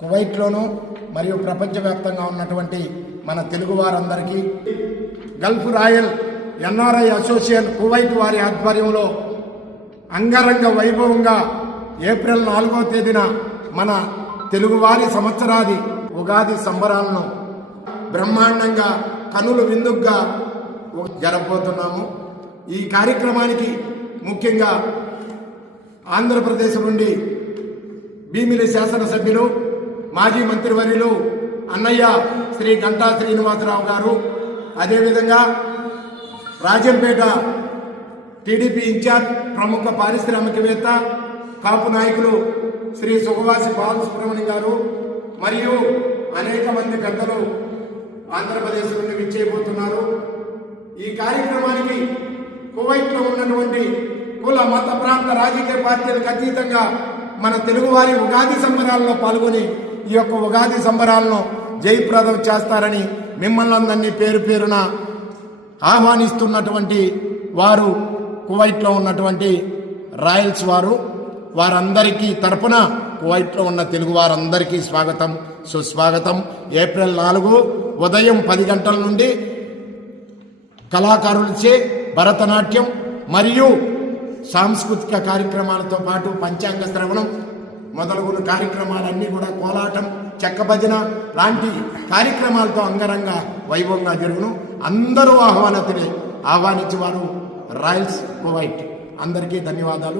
కువైట్లోనూ మరియు ప్రపంచవ్యాప్తంగా ఉన్నటువంటి మన తెలుగు వారందరికీ Gulf royal NRI association Kuwait వారి ఆధ్వర్యంలో అంగరంగ వైభవంగా ఏప్రిల్ 4వ తేదీన మన తెలుగువారి సంవత్సరాది ఉగాది సంబరాలను బ్రహ్మాండంగా కనుల విందుగా జరపబోతున్నాము. ఈ కార్యక్రమానికి ముఖ్యంగా ఆంధ్రప్రదేశ్ నుండి భీమిలి శాసనసభ్యులు మాజీ మంత్రివర్యులు అన్నయ్య శ్రీ గంటా శ్రీనివాసరావు గారు, అదేవిధంగా రాజంపేట టీడీపీ ఇన్ఛార్జ్ ప్రముఖ పారిశ్రామికవేత్త కాపు నాయకులు శ్రీ సుగవాసి బాలసుబ్రహ్మణ్యం గారు మరియు అనేక మంది పెద్దలు ఆంధ్రప్రదేశ్ నుండి విచ్చేయబోతున్నారు. ఈ కార్యక్రమానికి కువైట్లో ఉన్నటువంటి కుల మత ప్రాంత రాజకీయ పార్టీలకు అతీతంగా మన తెలుగువారి ఉగాది సంబరాల్లో పాల్గొని ఈ యొక్క ఉగాది సంబరాలను జయప్రదం చేస్తారని మిమ్మల్ని అందరినీ పేరు పేరున ఆహ్వానిస్తున్నటువంటి వారు కువైట్లో ఉన్నటువంటి రాయల్స్ వారందరికీ తరపున కువైట్లో ఉన్న తెలుగు వారందరికీ స్వాగతం సుస్వాగతం. ఏప్రిల్ 4 ఉదయం 10 గంటల నుండి కళాకారులచే భరతనాట్యం మరియు సాంస్కృతిక కార్యక్రమాలతో పాటు పంచాంగ శ్రవణం మొదలగున కార్యక్రమాలన్నీ కూడా కోలాటం, చెక్క భజన లాంటి కార్యక్రమాలతో అంగరంగ వైభవంగా జరుగును. అందరూ ఆహ్వానించి వారు రాయల్స్ కువైట్. అందరికీ ధన్యవాదాలు.